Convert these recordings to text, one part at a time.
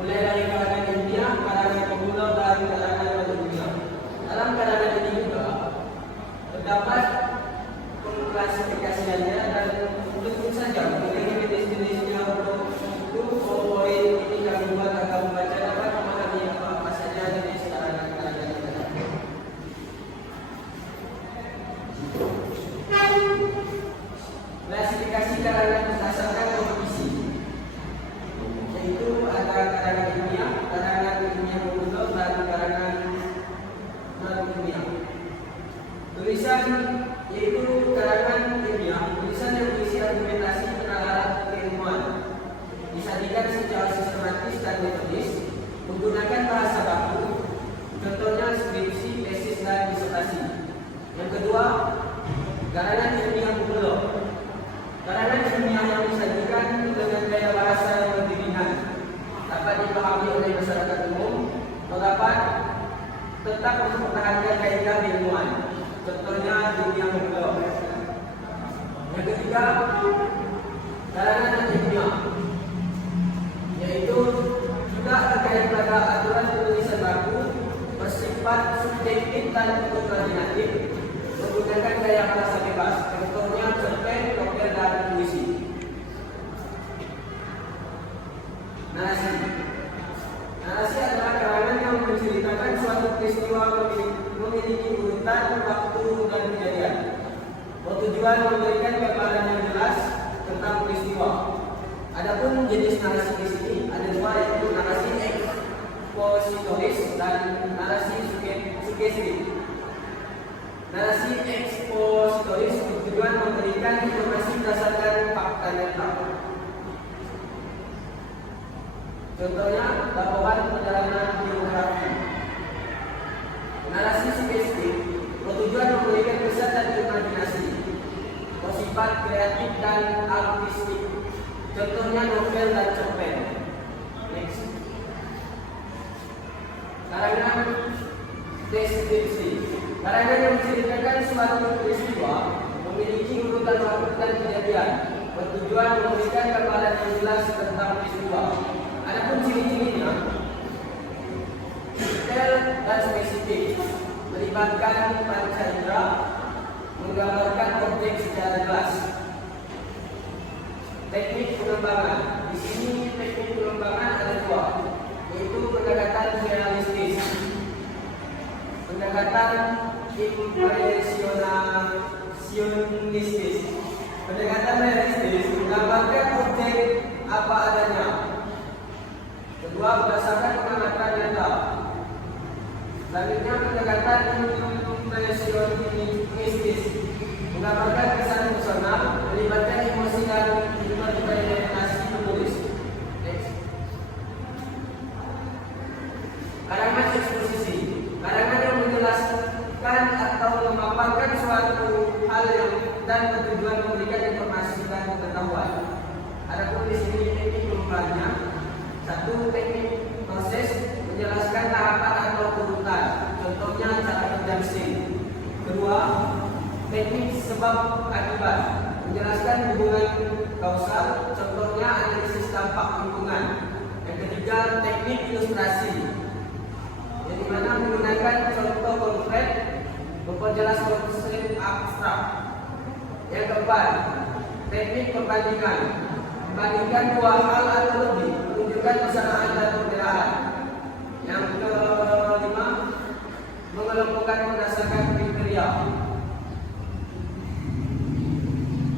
mulai dari kalangan ilmiah, kalangan pemula, dan kalangan ilmiah. Dalam kalangan ini juga terdapat klasifikasiannya dan tentu saja mengenai jenis-jenisnya untuk poin ini kami buat agar membaca dapat memahami apa saja jenis kalangan ini. Klasifikasi kalangan berdasarkan kompetisi, yaitu ada kalangan ilmiah pemula, dan kalangan non-ilmiah. Tulisan yaitu kalangan ilmiah, tulisan yang berisi argumentasi penalaran keilmuan, disajikan secara sistematis dan metodis, menggunakan bahasa baku, contohnya skripsi, tesis, dan disertasi. Yang kedua, kalangan ilmiah pemula. Kalangan ilmiah yang disajikan dengan gaya bahasa yang lebih ringan, dapat dipahami oleh masyarakat umum, terdapat tetap mempertahankan kaidah ilmuwan, contohnya dunia pemula. Yang ketiga, kalangan ilmiah, yaitu juga terkait pada aturan penulisan baku, bersifat subjektif dan imajinatif, menggunakan gaya bahasa bebas, contohnya cerpen, novel, dan puisi. Narasi. Narasi adalah karangan yang menceritakan suatu peristiwa memiliki urutan waktu dan kejadian, bertujuan memberikan gambaran yang jelas tentang peristiwa. Adapun jenis narasi di sini ada dua, yaitu narasi ekspositoris dan narasi sugestif. Narasi ekspositoris bertujuan memberikan informasi berdasarkan fakta nyata. Contohnya laporan perjalanan biografi. Narasi sugestif bertujuan memberikan kesan dan imajinasi, bersifat kreatif dan artistik. Contohnya novel dan cerpen. Next. Karangan deskripsi. Karangan yang menceritakan suatu peristiwa memiliki urutan waktu dan kejadian, bertujuan memberikan gambaran yang jelas tentang peristiwa. Adapun ciri-cirinya detail dan spesifik, melibatkan panca indera, menggambarkan objek secara jelas. Teknik pengembangan. Di sini teknik pengembangan ada dua, yaitu pendekatan realistis, pendekatan impresionistis. Pendekatan realistis menggambarkan objek apa adanya. Kedua, berdasarkan pengamatan nyata. Selanjutnya, pendekatan impresionistis menggambarkan kesan personal, melibatkan emosi dan imajinasi penulis. Next. Karangan eksposisi. Karangan yang menjelaskan atau memaparkan suatu hal yang dan bertujuan memberikan informasi dan pengetahuan. Adapun di sini teknik pengembangannya. Satu, teknik proses, menjelaskan tahapan atau urutan, contohnya cara penjelasan. Kedua, teknik sebab akibat, menjelaskan hubungan kausal, contohnya analisis dampak lingkungan. Yang ketiga, teknik ilustrasi, yang dimana menggunakan contoh konkret, memperjelas konsep abstrak. Yang keempat, teknik perbandingan, membandingkan dua hal atau lebih, menunjukkan persamaan dan perbedaan. Yang kelima, mengelompokkan berdasarkan kriteria,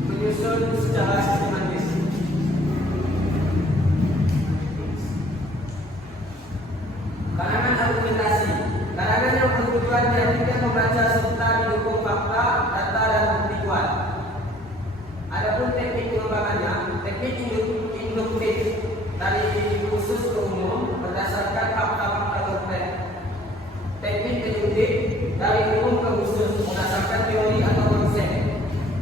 menyusun secara sistematis. Karangan argumentasi. Karangan yang bertujuan diartikan membaca serta mendukung fakta, data, dan bukti kuat. Adapun teknik pengembangannya, teknik induktif dari khusus ke umum berdasarkan fakta-fakta konkret. Teknik deduktif dari umum ke khusus berdasarkan teori atau konsep.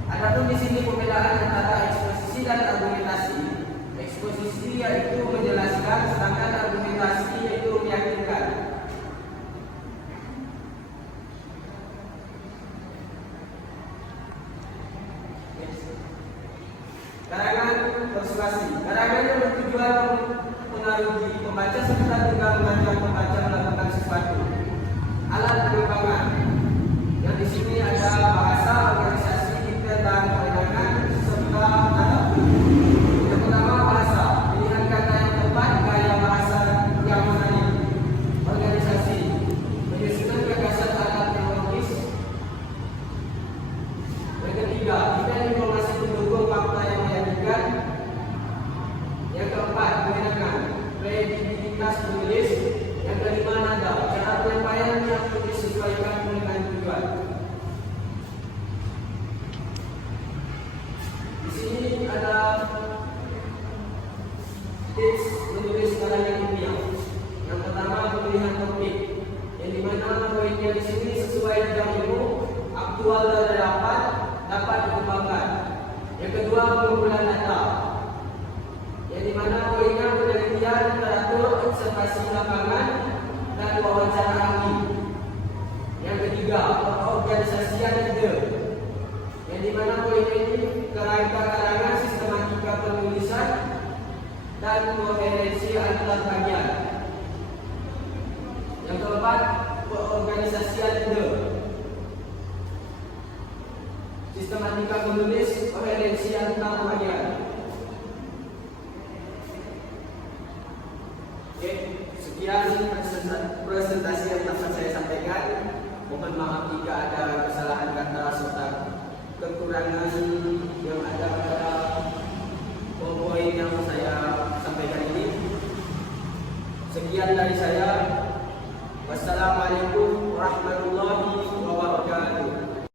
Adapun di sini pembedaan antara eksposisi dan argumentasi. Eksposisi yaitu menjelaskan, sedangkan argumentasi yaitu meyakinkan. Karangan persuasi. Karangan yang bertujuan mengaruhi Pembaca serta juga mengajak pembaca melakukan sesuatu. Alat pengembangan. Yang di sini ada bahasa, organisasi, detail dan kewenangan serta adab. Yang pertama bahasa, pilihan kata yang tepat, gaya bahasa yang menarik. Organisasi, menyusun gagasan alat teknologis. Yang ketiga, detail informasi pendukung fakta yang meyakinkan. Yang keempat, kewenangan, kredibilitas penulis. Yang kelima, nada, cara penyampaian yang disesuaikan dengan tujuan. Di sini ada tips menulis karangan ilmiah. Yang pertama, pemilihan topik, yang dimana poinnya di sini sesuai bidang ilmu, aktual dan relevan, dapat dikembangkan. Yang kedua, pengumpulan data, yang dimana poinnya penelitian, literatur, observasi lapangan, dan wawancara ahli. Yang ketiga, pengorganisasian ide, yang dimana poin ini kerangka karangan, sistematika penulisan, dan koherensi antar bagian. Yang keempat, pengorganisasian ide, sistematika menulis, koherensi antar bagian. Oke, sekian presentasi yang dapat saya sampaikan. Mohon maaf jika ada kesalahan kata serta kekurangan yang ada pada poin yang saya